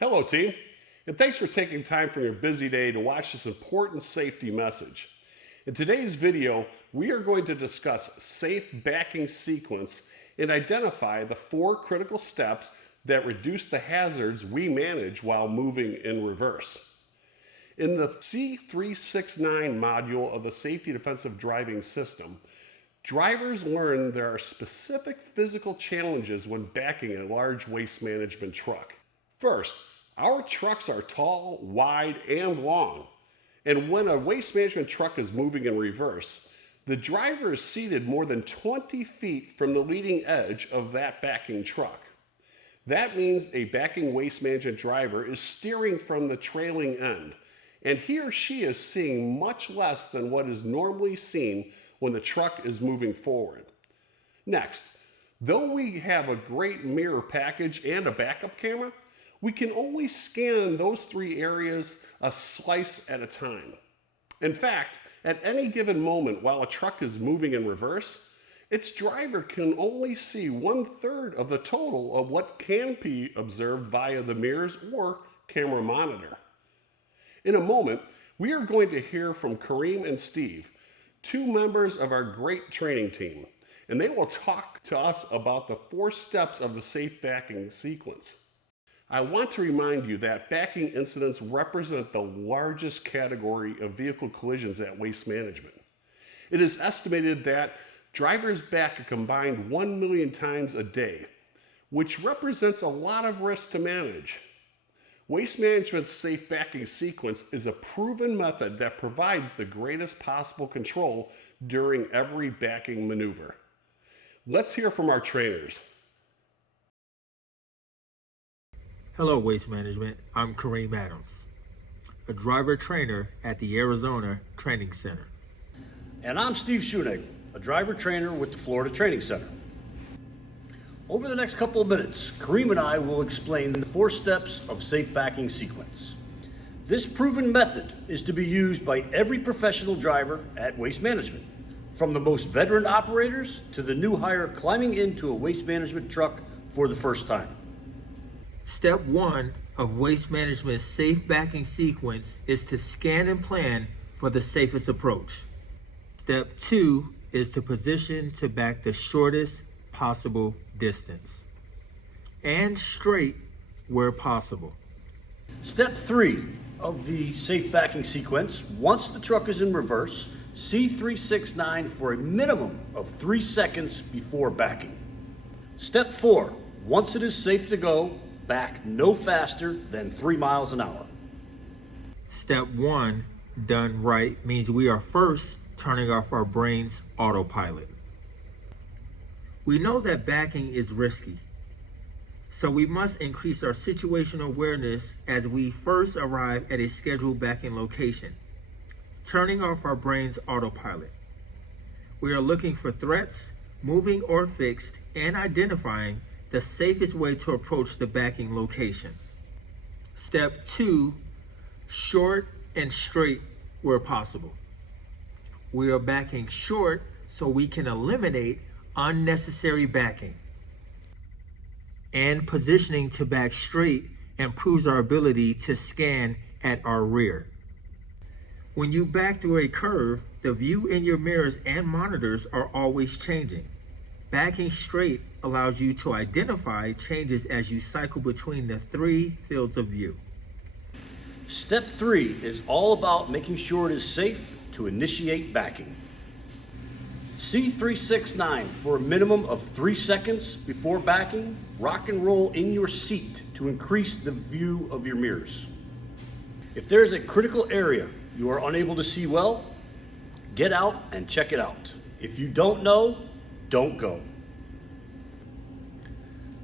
Hello, team, and thanks for taking time from your busy day to watch this important safety message. In today's video, we are going to discuss safe backing sequence and identify the 4 critical steps that reduce the hazards we manage while moving in reverse. In the C369 module of the Safety Defensive Driving System, drivers learn there are specific physical challenges when backing a large waste management truck. First, our trucks are tall, wide, and long. And when a waste management truck is moving in reverse, the driver is seated more than 20 feet from the leading edge of that backing truck. That means a backing waste management driver is steering from the trailing end, and he or she is seeing much less than what is normally seen when the truck is moving forward. Next, though we have a great mirror package and a backup camera, we can only scan those 3 areas a slice at a time. In fact, at any given moment while a truck is moving in reverse, its driver can only see 1/3 of the total of what can be observed via the mirrors or camera monitor. In a moment, we are going to hear from Kareem and Steve, 2 members of our great training team, and they will talk to us about the 4 steps of the safe backing sequence. I want to remind you that backing incidents represent the largest category of vehicle collisions at Waste Management. It is estimated that drivers back a combined 1 million times a day, which represents a lot of risk to manage. Waste Management's safe backing sequence is a proven method that provides the greatest possible control during every backing maneuver. Let's hear from our trainers. Hello, Waste Management. I'm Kareem Adams, a driver trainer at the Arizona Training Center. And I'm Steve Schoenegger, a driver trainer with the Florida Training Center. Over the next couple of minutes, Kareem and I will explain the 4 steps of safe backing sequence. This proven method is to be used by every professional driver at Waste Management, from the most veteran operators to the new hire climbing into a waste management truck for the first time. Step 1 of Waste Management's safe backing sequence is to scan and plan for the safest approach. Step 2 is to position to back the shortest possible distance and straight where possible. Step 3 of the safe backing sequence, once the truck is in reverse, C369 for a minimum of 3 seconds before backing. Step 4, once it is safe to go, back no faster than 3 miles an hour. Step 1 done right means we are first turning off our brain's autopilot. We know that backing is risky, so we must increase our situational awareness as we first arrive at a scheduled backing location, turning off our brain's autopilot. We are looking for threats, moving or fixed, and identifying the safest way to approach the backing location. Step 2, short and straight where possible. We are backing short so we can eliminate unnecessary backing. And positioning to back straight improves our ability to scan at our rear. When you back through a curve, the view in your mirrors and monitors are always changing. Backing straight allows you to identify changes as you cycle between the 3 fields of view. Step 3 is all about making sure it is safe to initiate backing. C369 for a minimum of 3 seconds before backing, rock and roll in your seat to increase the view of your mirrors. If there is a critical area you are unable to see well, get out and check it out. If you don't know, don't go.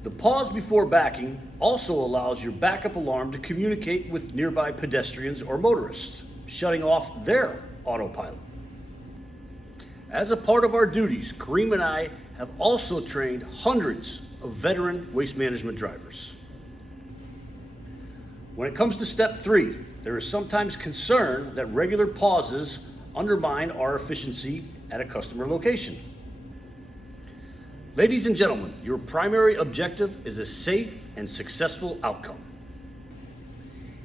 The pause before backing also allows your backup alarm to communicate with nearby pedestrians or motorists, shutting off their autopilot. As a part of our duties, Kareem and I have also trained hundreds of veteran waste management drivers. When it comes to step 3, there is sometimes concern that regular pauses undermine our efficiency at a customer location. Ladies and gentlemen, your primary objective is a safe and successful outcome.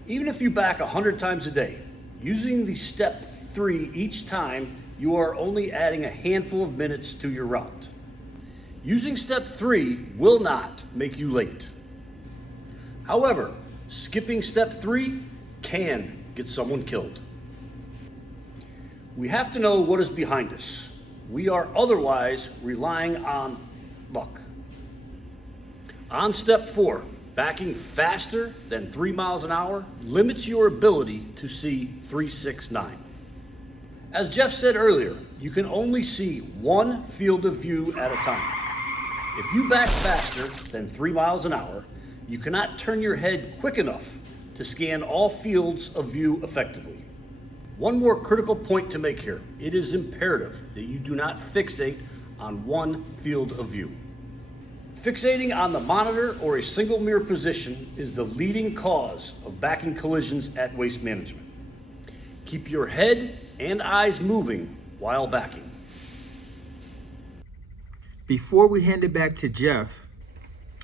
Even if you back 100 times a day, using the step 3 each time, you are only adding a handful of minutes to your route. Using step 3 will not make you late. However, skipping step 3 can get someone killed. We have to know what is behind us. We are otherwise relying on luck. On step 4, backing faster than 3 miles an hour limits your ability to see 369. As Jeff said earlier, you can only see one field of view at a time. If you back faster than 3 miles an hour, you cannot turn your head quick enough to scan all fields of view effectively. One more critical point to make here. It is imperative that you do not fixate on one field of view. Fixating on the monitor or a single mirror position is the leading cause of backing collisions at Waste Management. Keep your head and eyes moving while backing. Before we hand it back to Jeff,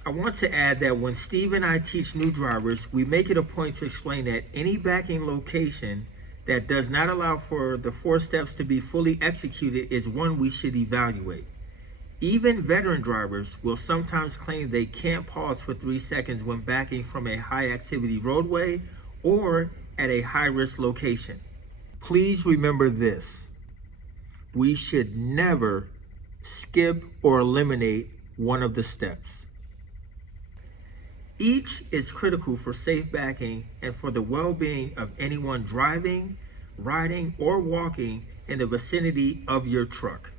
I want to add that when Steve and I teach new drivers, we make it a point to explain that any backing location that does not allow for the 4 steps to be fully executed is one we should evaluate. Even veteran drivers will sometimes claim they can't pause for 3 seconds when backing from a high activity roadway or at a high risk location. Please remember this: we should never skip or eliminate one of the steps. Each is critical for safe backing and for the well-being of anyone driving, riding, or walking in the vicinity of your truck.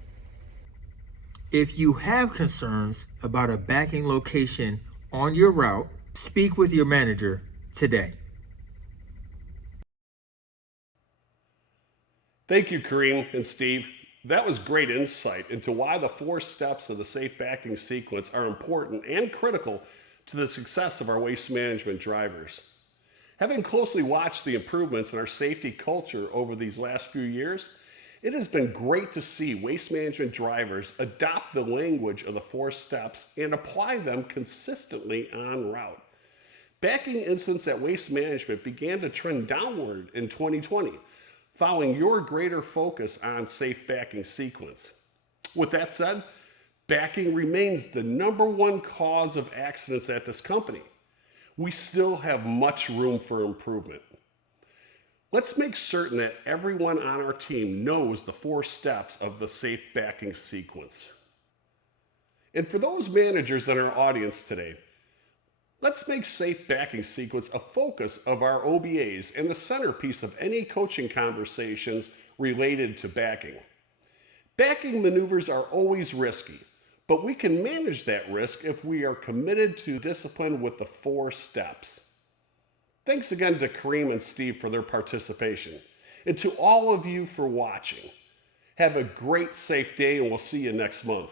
If you have concerns about a backing location on your route, speak with your manager today. Thank you, Kareem and Steve. That was great insight into why the 4 steps of the safe backing sequence are important and critical to the success of our waste management drivers. Having closely watched the improvements in our safety culture over these last few years, it has been great to see waste management drivers adopt the language of the 4 steps and apply them consistently en route. Backing incidents at Waste Management began to trend downward in 2020, following your greater focus on safe backing sequence. With that said, backing remains the #1 cause of accidents at this company. We still have much room for improvement. Let's make certain that everyone on our team knows the 4 steps of the safe backing sequence. And for those managers in our audience today, let's make safe backing sequence a focus of our OBAs and the centerpiece of any coaching conversations related to backing. Backing maneuvers are always risky, but we can manage that risk if we are committed to discipline with the 4 steps. Thanks again to Kareem and Steve for their participation, and to all of you for watching. Have a great, safe day, and we'll see you next month.